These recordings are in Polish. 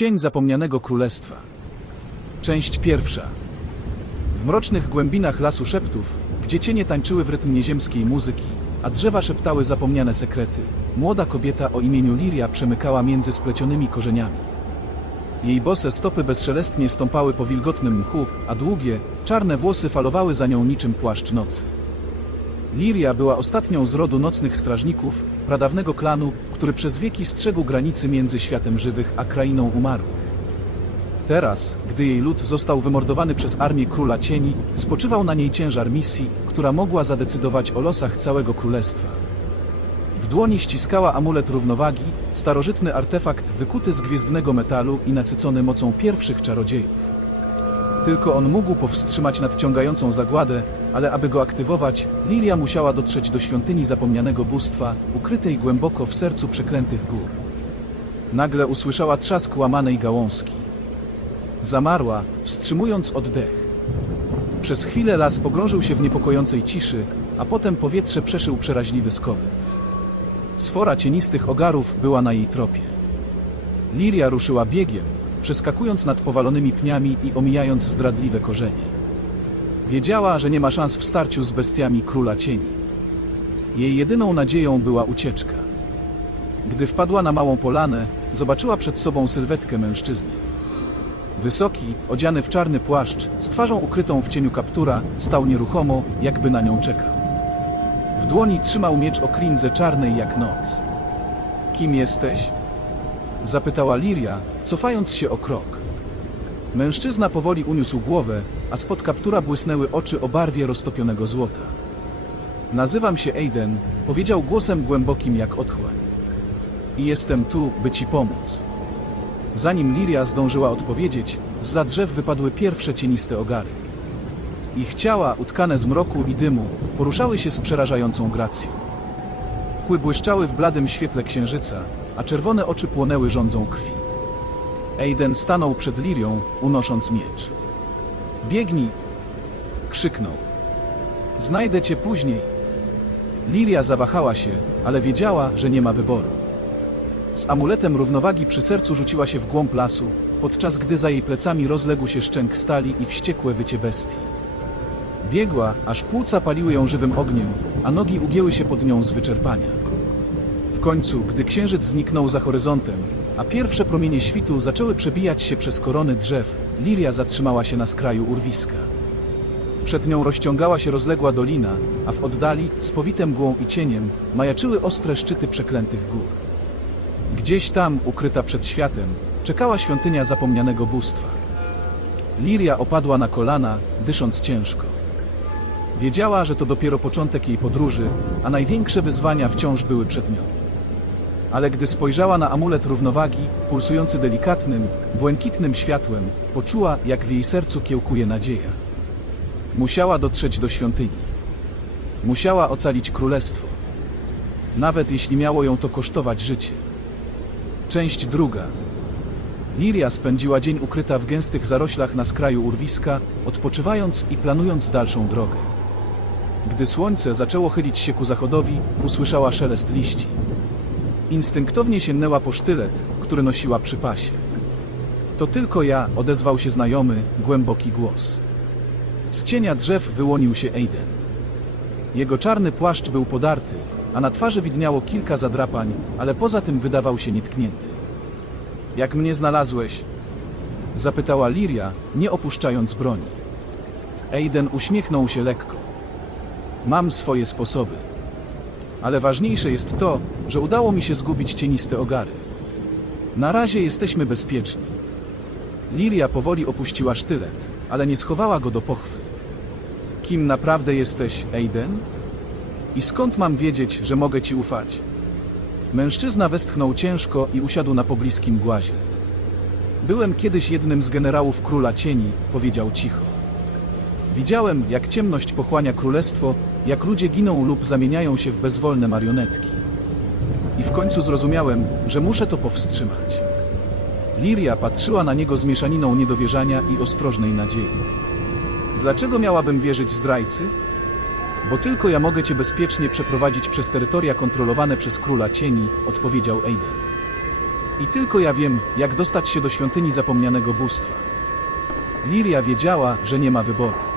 Cień zapomnianego królestwa. Część pierwsza. W mrocznych głębinach lasu szeptów, gdzie cienie tańczyły w rytm nieziemskiej muzyki, a drzewa szeptały zapomniane sekrety, młoda kobieta o imieniu Liria przemykała między splecionymi korzeniami. Jej bose stopy bezszelestnie stąpały po wilgotnym mchu, a długie, czarne włosy falowały za nią niczym płaszcz nocy. Liria była ostatnią z rodu nocnych strażników, pradawnego klanu, który przez wieki strzegł granicy między światem żywych a krainą umarłych. Teraz, gdy jej lud został wymordowany przez armię króla cieni, spoczywał na niej ciężar misji, która mogła zadecydować o losach całego królestwa. W dłoni ściskała amulet równowagi, starożytny artefakt wykuty z gwiezdnego metalu i nasycony mocą pierwszych czarodziejów. Tylko on mógł powstrzymać nadciągającą zagładę, ale aby go aktywować, Liria musiała dotrzeć do świątyni zapomnianego bóstwa, ukrytej głęboko w sercu przeklętych gór. Nagle usłyszała trzask łamanej gałązki. Zamarła, wstrzymując oddech. Przez chwilę las pogrążył się w niepokojącej ciszy, a potem powietrze przeszył przeraźliwy skowyt. Sfora cienistych ogarów była na jej tropie. Liria ruszyła biegiem, przeskakując nad powalonymi pniami i omijając zdradliwe korzenie. Wiedziała, że nie ma szans w starciu z bestiami króla cieni. Jej jedyną nadzieją była ucieczka. Gdy wpadła na małą polanę, zobaczyła przed sobą sylwetkę mężczyzny. Wysoki, odziany w czarny płaszcz, z twarzą ukrytą w cieniu kaptura, stał nieruchomo, jakby na nią czekał. W dłoni trzymał miecz o klindze czarnej jak noc. Kim jesteś? Zapytała Liria, cofając się o krok. Mężczyzna powoli uniósł głowę, a spod kaptura błysnęły oczy o barwie roztopionego złota. Nazywam się Aiden, powiedział głosem głębokim jak otchłań. I jestem tu, by ci pomóc. Zanim Liria zdążyła odpowiedzieć, z drzew wypadły pierwsze cieniste ogary. Ich ciała, utkane z mroku i dymu, poruszały się z przerażającą gracją. Kły błyszczały w bladym świetle księżyca, a czerwone oczy płonęły rządzą krwi. Aiden stanął przed Lirią, unosząc miecz. Biegnij! krzyknął. Znajdę cię później. Liria zawahała się, ale wiedziała, że nie ma wyboru. Z amuletem równowagi przy sercu rzuciła się w głąb lasu, podczas gdy za jej plecami rozległ się szczęk stali i wściekłe wycie bestii. Biegła, aż płuca paliły ją żywym ogniem, a nogi ugięły się pod nią z wyczerpania. W końcu, gdy księżyc zniknął za horyzontem, a pierwsze promienie świtu zaczęły przebijać się przez korony drzew, Liria zatrzymała się na skraju urwiska. Przed nią rozciągała się rozległa dolina, a w oddali, spowite mgłą i cieniem, majaczyły ostre szczyty przeklętych gór. Gdzieś tam, ukryta przed światem, czekała świątynia zapomnianego bóstwa. Liria opadła na kolana, dysząc ciężko. Wiedziała, że to dopiero początek jej podróży, a największe wyzwania wciąż były przed nią. Ale gdy spojrzała na amulet równowagi, pulsujący delikatnym, błękitnym światłem, poczuła, jak w jej sercu kiełkuje nadzieja. Musiała dotrzeć do świątyni. Musiała ocalić królestwo. Nawet jeśli miało ją to kosztować życie. Część druga. Liria spędziła dzień ukryta w gęstych zaroślach na skraju urwiska, odpoczywając i planując dalszą drogę. Gdy słońce zaczęło chylić się ku zachodowi, usłyszała szelest liści. Instynktownie sięgnęła po sztylet, który nosiła przy pasie. To tylko ja, odezwał się znajomy, głęboki głos. Z cienia drzew wyłonił się Aiden. Jego czarny płaszcz był podarty, a na twarzy widniało kilka zadrapań, ale poza tym wydawał się nietknięty. Jak mnie znalazłeś? Zapytała Liria, nie opuszczając broni. Aiden uśmiechnął się lekko. Mam swoje sposoby. Ale ważniejsze jest to, że udało mi się zgubić cieniste ogary. Na razie jesteśmy bezpieczni. Liria powoli opuściła sztylet, ale nie schowała go do pochwy. Kim naprawdę jesteś, Aiden? I skąd mam wiedzieć, że mogę ci ufać? Mężczyzna westchnął ciężko i usiadł na pobliskim głazie. Byłem kiedyś jednym z generałów króla cieni, powiedział cicho. Widziałem, jak ciemność pochłania królestwo, jak ludzie giną lub zamieniają się w bezwolne marionetki. I w końcu zrozumiałem, że muszę to powstrzymać. Liria patrzyła na niego z mieszaniną niedowierzania i ostrożnej nadziei. Dlaczego miałabym wierzyć zdrajcy? Bo tylko ja mogę cię bezpiecznie przeprowadzić przez terytoria kontrolowane przez króla cieni, odpowiedział Aiden. I tylko ja wiem, jak dostać się do świątyni zapomnianego bóstwa. Liria wiedziała, że nie ma wyboru.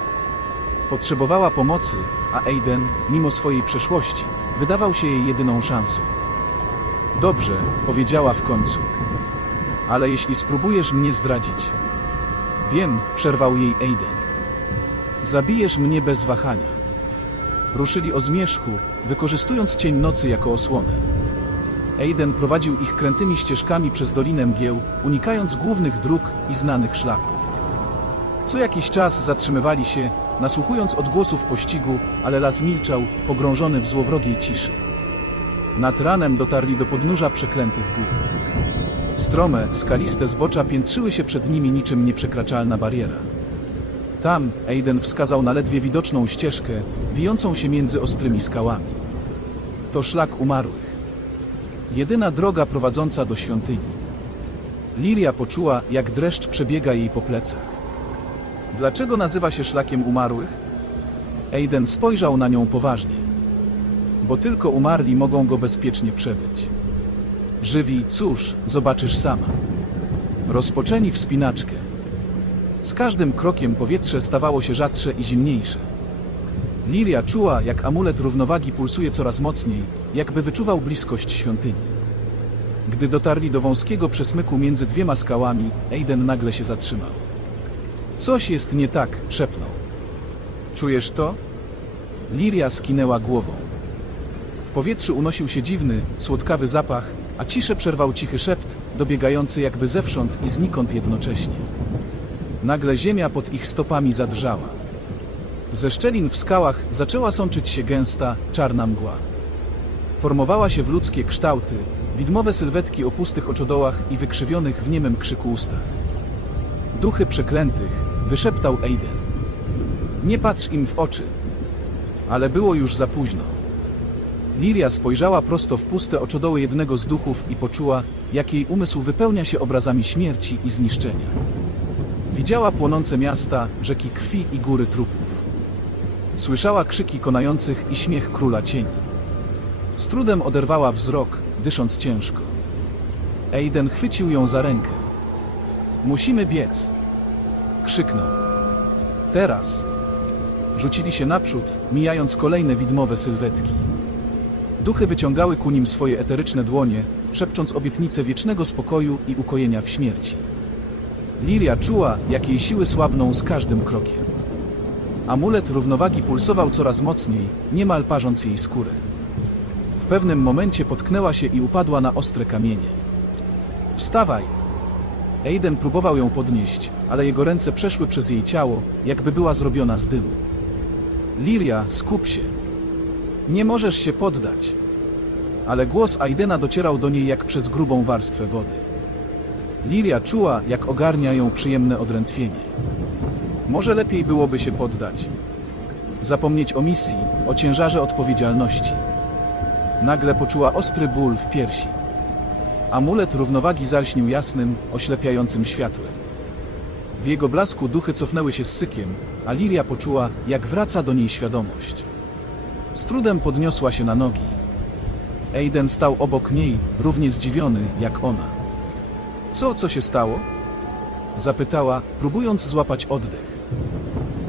Potrzebowała pomocy, a Aiden, mimo swojej przeszłości, wydawał się jej jedyną szansą. Dobrze, powiedziała w końcu. Ale jeśli spróbujesz mnie zdradzić. Wiem, przerwał jej Aiden. Zabijesz mnie bez wahania. Ruszyli o zmierzchu, wykorzystując cień nocy jako osłonę. Aiden prowadził ich krętymi ścieżkami przez Dolinę Mgieł, unikając głównych dróg i znanych szlaków. Co jakiś czas zatrzymywali się, nasłuchując odgłosów pościgu, ale las milczał, pogrążony w złowrogiej ciszy. Nad ranem dotarli do podnóża przeklętych gór. Strome, skaliste zbocza piętrzyły się przed nimi niczym nieprzekraczalna bariera. Tam Aiden wskazał na ledwie widoczną ścieżkę, wijącą się między ostrymi skałami. To szlak umarłych. Jedyna droga prowadząca do świątyni. Liria poczuła, jak dreszcz przebiega jej po plecach. Dlaczego nazywa się szlakiem umarłych? Aiden spojrzał na nią poważnie. Bo tylko umarli mogą go bezpiecznie przebyć. Żywi, cóż, zobaczysz sama. Rozpoczęli wspinaczkę. Z każdym krokiem powietrze stawało się rzadsze i zimniejsze. Liria czuła, jak amulet równowagi pulsuje coraz mocniej, jakby wyczuwał bliskość świątyni. Gdy dotarli do wąskiego przesmyku między dwiema skałami, Aiden nagle się zatrzymał. Coś jest nie tak, szepnął. Czujesz to? Liria skinęła głową. W powietrzu unosił się dziwny, słodkawy zapach, a ciszę przerwał cichy szept, dobiegający jakby zewsząd i znikąd jednocześnie. Nagle ziemia pod ich stopami zadrżała. Ze szczelin w skałach zaczęła sączyć się gęsta, czarna mgła. Formowała się w ludzkie kształty, widmowe sylwetki o pustych oczodołach i wykrzywionych w niemym krzyku ustach. Duchy przeklętych, wyszeptał Aiden. Nie patrz im w oczy. Ale było już za późno. Liria spojrzała prosto w puste oczodoły jednego z duchów i poczuła, jak jej umysł wypełnia się obrazami śmierci i zniszczenia. Widziała płonące miasta, rzeki krwi i góry trupów. Słyszała krzyki konających i śmiech króla cieni. Z trudem oderwała wzrok, dysząc ciężko. Aiden chwycił ją za rękę. Musimy biec. Krzyknął. Teraz. Rzucili się naprzód, mijając kolejne widmowe sylwetki. Duchy wyciągały ku nim swoje eteryczne dłonie, szepcząc obietnicę wiecznego spokoju i ukojenia w śmierci. Liria czuła, jak jej siły słabną z każdym krokiem. Amulet równowagi pulsował coraz mocniej, niemal parząc jej skórę. W pewnym momencie potknęła się i upadła na ostre kamienie. Wstawaj! Aiden próbował ją podnieść, ale jego ręce przeszły przez jej ciało, jakby była zrobiona z dymu. Liria, skup się. Nie możesz się poddać. Ale głos Aidena docierał do niej jak przez grubą warstwę wody. Liria czuła, jak ogarnia ją przyjemne odrętwienie. Może lepiej byłoby się poddać. Zapomnieć o misji, o ciężarze odpowiedzialności. Nagle poczuła ostry ból w piersi. Amulet równowagi zalśnił jasnym, oślepiającym światłem. W jego blasku duchy cofnęły się z sykiem, a Liria poczuła, jak wraca do niej świadomość. Z trudem podniosła się na nogi. Aiden stał obok niej, równie zdziwiony jak ona. Co, co się stało? Zapytała, próbując złapać oddech.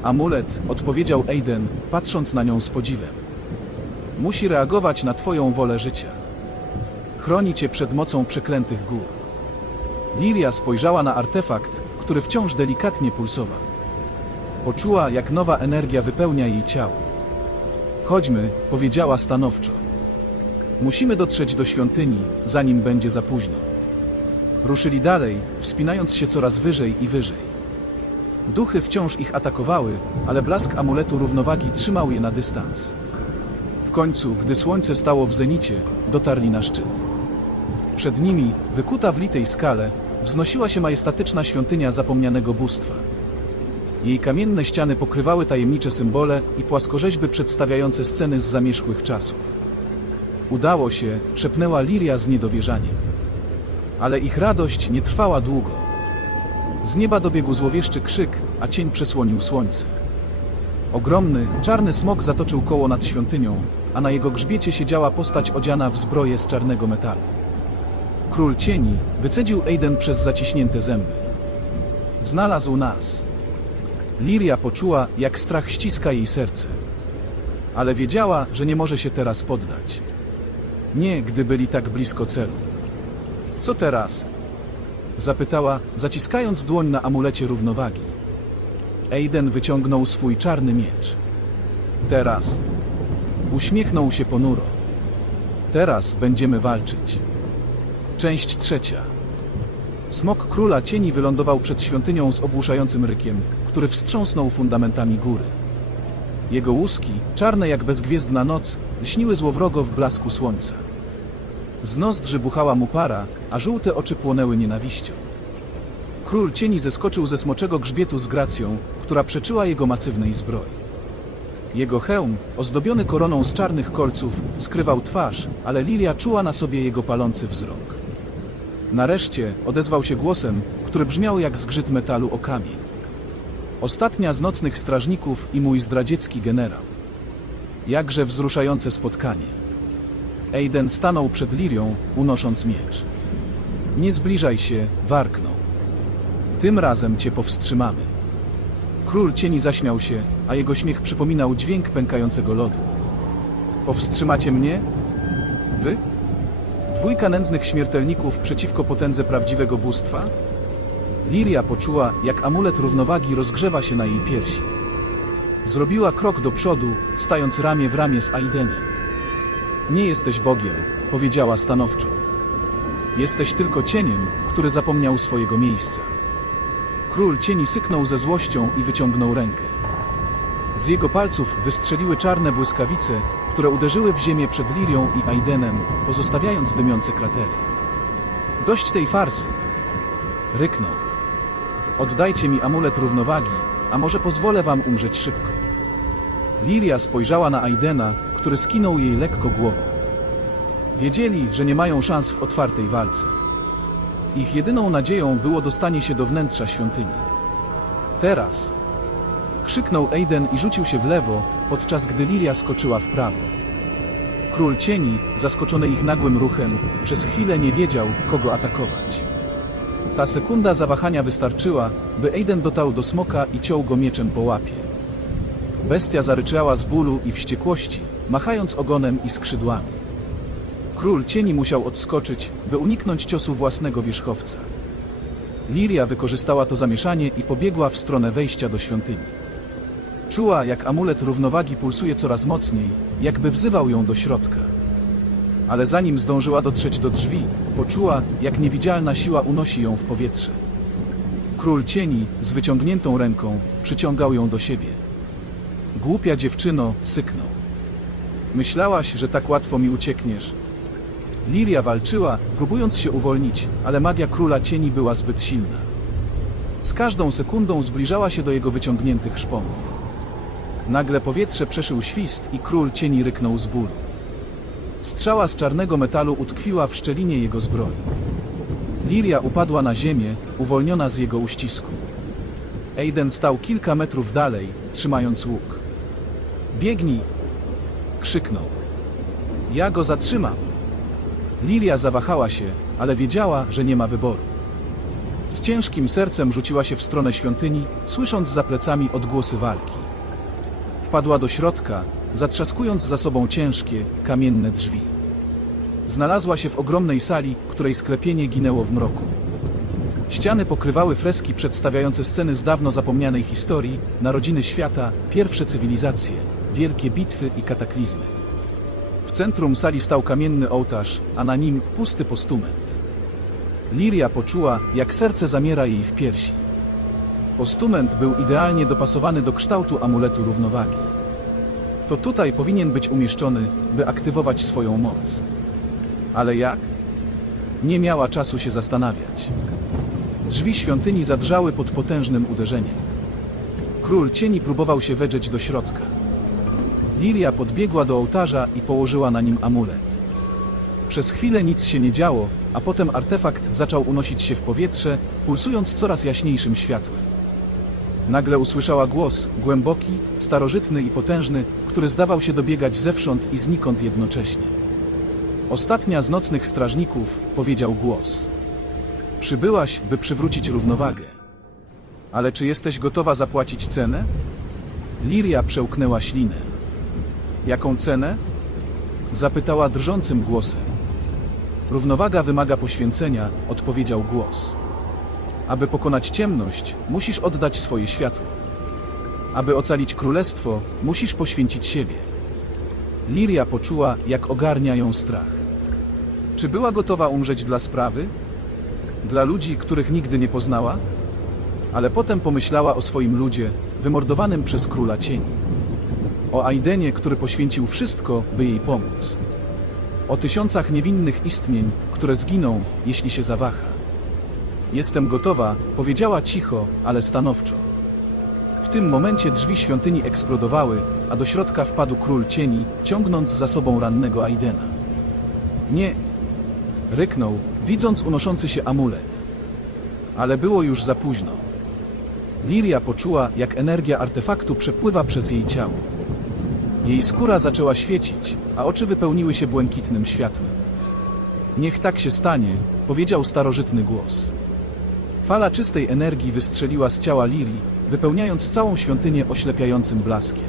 Amulet, odpowiedział Aiden, patrząc na nią z podziwem. Musi reagować na twoją wolę życia. Chroni cię przed mocą przeklętych gór. Liria spojrzała na artefakt, który wciąż delikatnie pulsował. Poczuła, jak nowa energia wypełnia jej ciało. Chodźmy, powiedziała stanowczo. Musimy dotrzeć do świątyni, zanim będzie za późno. Ruszyli dalej, wspinając się coraz wyżej i wyżej. Duchy wciąż ich atakowały, ale blask amuletu równowagi trzymał je na dystans. Końcu, gdy słońce stało w zenicie, dotarli na szczyt. Przed nimi, wykuta w litej skale, wznosiła się majestatyczna świątynia zapomnianego bóstwa. Jej kamienne ściany pokrywały tajemnicze symbole i płaskorzeźby przedstawiające sceny z zamierzchłych czasów. Udało się, szepnęła Liria z niedowierzaniem. Ale ich radość nie trwała długo. Z nieba dobiegł złowieszczy krzyk, a cień przesłonił słońce. Ogromny, czarny smok zatoczył koło nad świątynią, a na jego grzbiecie siedziała postać odziana w zbroję z czarnego metalu. Król cieni wycedził Aiden przez zaciśnięte zęby. Znalazł nas. Liria poczuła, jak strach ściska jej serce. Ale wiedziała, że nie może się teraz poddać. Nie, gdy byli tak blisko celu. Co teraz? Zapytała, zaciskając dłoń na amulecie równowagi. Aiden wyciągnął swój czarny miecz. Teraz. Uśmiechnął się ponuro. Teraz będziemy walczyć. Część trzecia. Smok króla cieni wylądował przed świątynią z ogłuszającym rykiem, który wstrząsnął fundamentami góry. Jego łuski, czarne jak bezgwiezdna noc, lśniły złowrogo w blasku słońca. Z nozdrzy buchała mu para, a żółte oczy płonęły nienawiścią. Król cieni zeskoczył ze smoczego grzbietu z gracją, która przeczyła jego masywnej zbroi. Jego hełm, ozdobiony koroną z czarnych kolców, skrywał twarz, ale Lilia czuła na sobie jego palący wzrok. Nareszcie odezwał się głosem, który brzmiał jak zgrzyt metalu o kamień. Ostatnia z nocnych strażników i mój zdradziecki generał. Jakże wzruszające spotkanie. Aiden stanął przed Lirią, unosząc miecz. Nie zbliżaj się, warknął. Tym razem cię powstrzymamy. Król cieni zaśmiał się, a jego śmiech przypominał dźwięk pękającego lodu. Powstrzymacie mnie? Wy? Dwójka nędznych śmiertelników przeciwko potędze prawdziwego bóstwa? Liria poczuła, jak amulet równowagi rozgrzewa się na jej piersi. Zrobiła krok do przodu, stając ramię w ramię z Aidenem. Nie jesteś Bogiem, powiedziała stanowczo. Jesteś tylko cieniem, który zapomniał swojego miejsca. Król cieni syknął ze złością i wyciągnął rękę. Z jego palców wystrzeliły czarne błyskawice, które uderzyły w ziemię przed Lirią i Aidenem, pozostawiając dymiące kratery. Dość tej farsy! Ryknął. Oddajcie mi amulet równowagi, a może pozwolę wam umrzeć szybko. Liria spojrzała na Aidena, który skinął jej lekko głową. Wiedzieli, że nie mają szans w otwartej walce. Ich jedyną nadzieją było dostanie się do wnętrza świątyni. Teraz krzyknął Aiden i rzucił się w lewo, podczas gdy Liria skoczyła w prawo. Król cieni, zaskoczony ich nagłym ruchem, przez chwilę nie wiedział, kogo atakować. Ta sekunda zawahania wystarczyła, by Aiden dotarł do smoka i ciął go mieczem po łapie. Bestia zaryczała z bólu i wściekłości, machając ogonem i skrzydłami. Król cieni musiał odskoczyć, by uniknąć ciosu własnego wierzchowca. Liria wykorzystała to zamieszanie i pobiegła w stronę wejścia do świątyni. Czuła, jak amulet równowagi pulsuje coraz mocniej, jakby wzywał ją do środka. Ale zanim zdążyła dotrzeć do drzwi, poczuła, jak niewidzialna siła unosi ją w powietrze. Król cieni, z wyciągniętą ręką, przyciągał ją do siebie. Głupia dziewczyno, syknął. Myślałaś, że tak łatwo mi uciekniesz. Liria walczyła, próbując się uwolnić, ale magia króla cieni była zbyt silna. Z każdą sekundą zbliżała się do jego wyciągniętych szponów. Nagle powietrze przeszył świst i król cieni ryknął z bólu. Strzała z czarnego metalu utkwiła w szczelinie jego zbroi. Liria upadła na ziemię, uwolniona z jego uścisku. Aiden stał kilka metrów dalej, trzymając łuk. Biegnij! krzyknął. Ja go zatrzymam. Lilia zawahała się, ale wiedziała, że nie ma wyboru. Z ciężkim sercem rzuciła się w stronę świątyni, słysząc za plecami odgłosy walki. Wpadła do środka, zatrzaskując za sobą ciężkie, kamienne drzwi. Znalazła się w ogromnej sali, której sklepienie ginęło w mroku. Ściany pokrywały freski przedstawiające sceny z dawno zapomnianej historii, narodziny świata, pierwsze cywilizacje, wielkie bitwy i kataklizmy. Centrum sali stał kamienny ołtarz, a na nim pusty postument. Liria poczuła, jak serce zamiera jej w piersi. Postument był idealnie dopasowany do kształtu amuletu równowagi. To tutaj powinien być umieszczony, by aktywować swoją moc. Ale jak? Nie miała czasu się zastanawiać. Drzwi świątyni zadrżały pod potężnym uderzeniem. Król cieni próbował się wedrzeć do środka. Lilia podbiegła do ołtarza i położyła na nim amulet. Przez chwilę nic się nie działo, a potem artefakt zaczął unosić się w powietrze, pulsując coraz jaśniejszym światłem. Nagle usłyszała głos, głęboki, starożytny i potężny, który zdawał się dobiegać zewsząd i znikąd jednocześnie. Ostatnia z nocnych strażników, powiedział głos. Przybyłaś, by przywrócić równowagę. Ale czy jesteś gotowa zapłacić cenę? Liria przełknęła ślinę. Jaką cenę? Zapytała drżącym głosem. Równowaga wymaga poświęcenia, odpowiedział głos. Aby pokonać ciemność, musisz oddać swoje światło. Aby ocalić królestwo, musisz poświęcić siebie. Liria poczuła, jak ogarnia ją strach. Czy była gotowa umrzeć dla sprawy? Dla ludzi, których nigdy nie poznała? Ale potem pomyślała o swoim ludzie, wymordowanym przez króla cieni. O Aidenie, który poświęcił wszystko, by jej pomóc. O tysiącach niewinnych istnień, które zginą, jeśli się zawaha. Jestem gotowa, powiedziała cicho, ale stanowczo. W tym momencie drzwi świątyni eksplodowały, a do środka wpadł król cieni, ciągnąc za sobą rannego Aidena. Nie! Ryknął, widząc unoszący się amulet. Ale było już za późno. Liria poczuła, jak energia artefaktu przepływa przez jej ciało. Jej skóra zaczęła świecić, a oczy wypełniły się błękitnym światłem. Niech tak się stanie, powiedział starożytny głos. Fala czystej energii wystrzeliła z ciała Lirii, wypełniając całą świątynię oślepiającym blaskiem.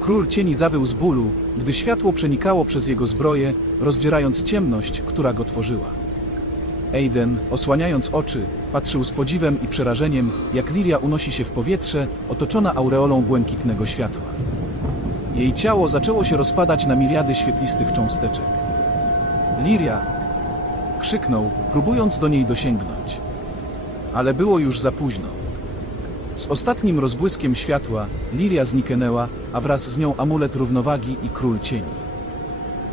Król cieni zawył z bólu, gdy światło przenikało przez jego zbroję, rozdzierając ciemność, która go tworzyła. Aiden, osłaniając oczy, patrzył z podziwem i przerażeniem, jak Liria unosi się w powietrze, otoczona aureolą błękitnego światła. Jej ciało zaczęło się rozpadać na miliardy świetlistych cząsteczek. Liria! krzyknął, próbując do niej dosięgnąć. Ale było już za późno. Z ostatnim rozbłyskiem światła Liria zniknęła, a wraz z nią amulet równowagi i król cieni.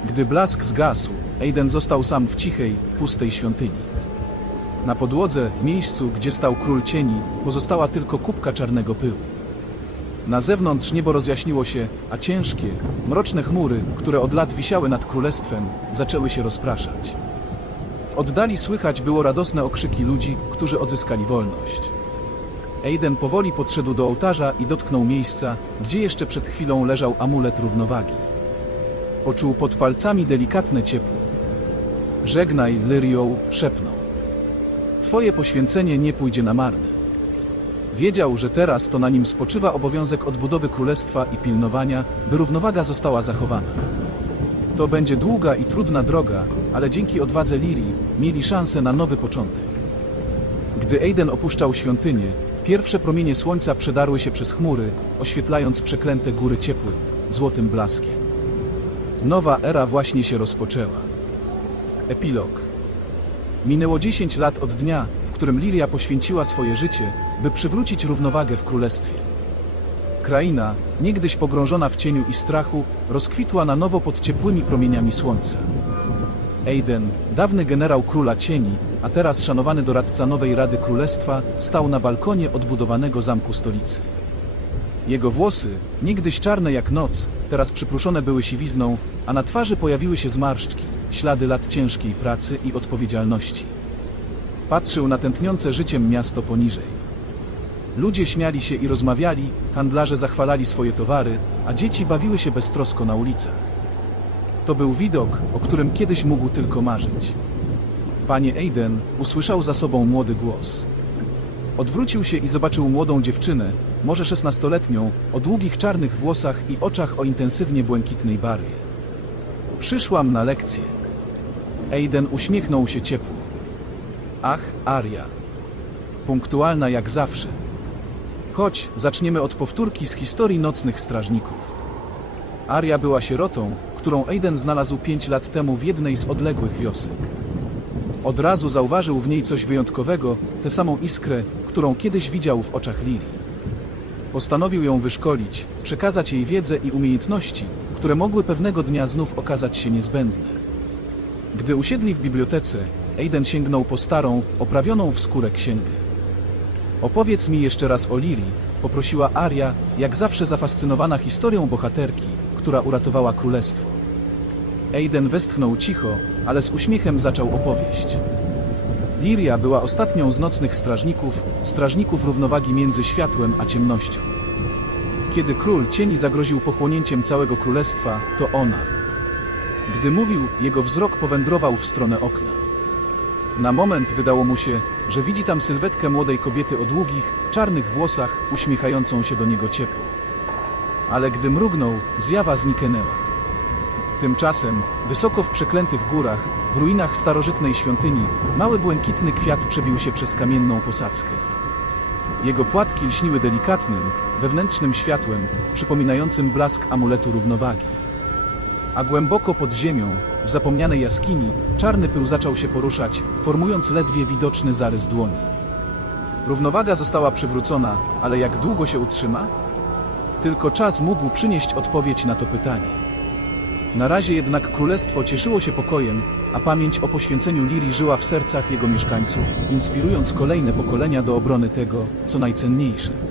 Gdy blask zgasł, Aiden został sam w cichej, pustej świątyni. Na podłodze, w miejscu, gdzie stał król cieni, pozostała tylko kubka czarnego pyłu. Na zewnątrz niebo rozjaśniło się, a ciężkie, mroczne chmury, które od lat wisiały nad królestwem, zaczęły się rozpraszać. W oddali słychać było radosne okrzyki ludzi, którzy odzyskali wolność. Aiden powoli podszedł do ołtarza i dotknął miejsca, gdzie jeszcze przed chwilą leżał amulet równowagi. Poczuł pod palcami delikatne ciepło. Żegnaj, Lyrio, szepnął. Twoje poświęcenie nie pójdzie na marne. Wiedział, że teraz to na nim spoczywa obowiązek odbudowy królestwa i pilnowania, by równowaga została zachowana. To będzie długa i trudna droga, ale dzięki odwadze Lirii mieli szansę na nowy początek. Gdy Aiden opuszczał świątynię, pierwsze promienie słońca przedarły się przez chmury, oświetlając przeklęte góry ciepłym, złotym blaskiem. Nowa era właśnie się rozpoczęła. Epilog. Minęło 10 lat od dnia, w którym Liria poświęciła swoje życie, by przywrócić równowagę w królestwie. Kraina, niegdyś pogrążona w cieniu i strachu, rozkwitła na nowo pod ciepłymi promieniami słońca. Aiden, dawny generał króla cieni, a teraz szanowany doradca nowej Rady Królestwa, stał na balkonie odbudowanego zamku stolicy. Jego włosy, niegdyś czarne jak noc, teraz przypruszone były siwizną, a na twarzy pojawiły się zmarszczki, ślady lat ciężkiej pracy i odpowiedzialności. Patrzył na tętniące życiem miasto poniżej. Ludzie śmiali się i rozmawiali, handlarze zachwalali swoje towary, a dzieci bawiły się beztrosko na ulicach. To był widok, o którym kiedyś mógł tylko marzyć. Panie Aiden usłyszał za sobą młody głos. Odwrócił się i zobaczył młodą dziewczynę, może szesnastoletnią, o długich czarnych włosach i oczach o intensywnie błękitnej barwie. Przyszłam na lekcję. Aiden uśmiechnął się ciepło. Ach, Aria. Punktualna jak zawsze. Chodź, zaczniemy od powtórki z historii nocnych strażników. Aria była sierotą, którą Aiden znalazł pięć lat temu w jednej z odległych wiosek. Od razu zauważył w niej coś wyjątkowego, tę samą iskrę, którą kiedyś widział w oczach Lili. Postanowił ją wyszkolić, przekazać jej wiedzę i umiejętności, które mogły pewnego dnia znów okazać się niezbędne. Gdy usiedli w bibliotece, Aiden sięgnął po starą, oprawioną w skórę księgę. Opowiedz mi jeszcze raz o Liri, poprosiła Aria, jak zawsze zafascynowana historią bohaterki, która uratowała królestwo. Aiden westchnął cicho, ale z uśmiechem zaczął opowieść. Liria była ostatnią z nocnych strażników, strażników równowagi między światłem a ciemnością. Kiedy król cieni zagroził pochłonięciem całego królestwa, to ona. Gdy mówił, jego wzrok powędrował w stronę okna. Na moment wydało mu się, że widzi tam sylwetkę młodej kobiety o długich, czarnych włosach, uśmiechającą się do niego ciepło. Ale gdy mrugnął, zjawa zniknęła. Tymczasem, wysoko w przeklętych górach, w ruinach starożytnej świątyni, mały błękitny kwiat przebił się przez kamienną posadzkę. Jego płatki lśniły delikatnym, wewnętrznym światłem, przypominającym blask amuletu równowagi. A głęboko pod ziemią, w zapomnianej jaskini, czarny pył zaczął się poruszać, formując ledwie widoczny zarys dłoni. Równowaga została przywrócona, ale jak długo się utrzyma? Tylko czas mógł przynieść odpowiedź na to pytanie. Na razie jednak królestwo cieszyło się pokojem, a pamięć o poświęceniu Lirii żyła w sercach jego mieszkańców, inspirując kolejne pokolenia do obrony tego, co najcenniejsze.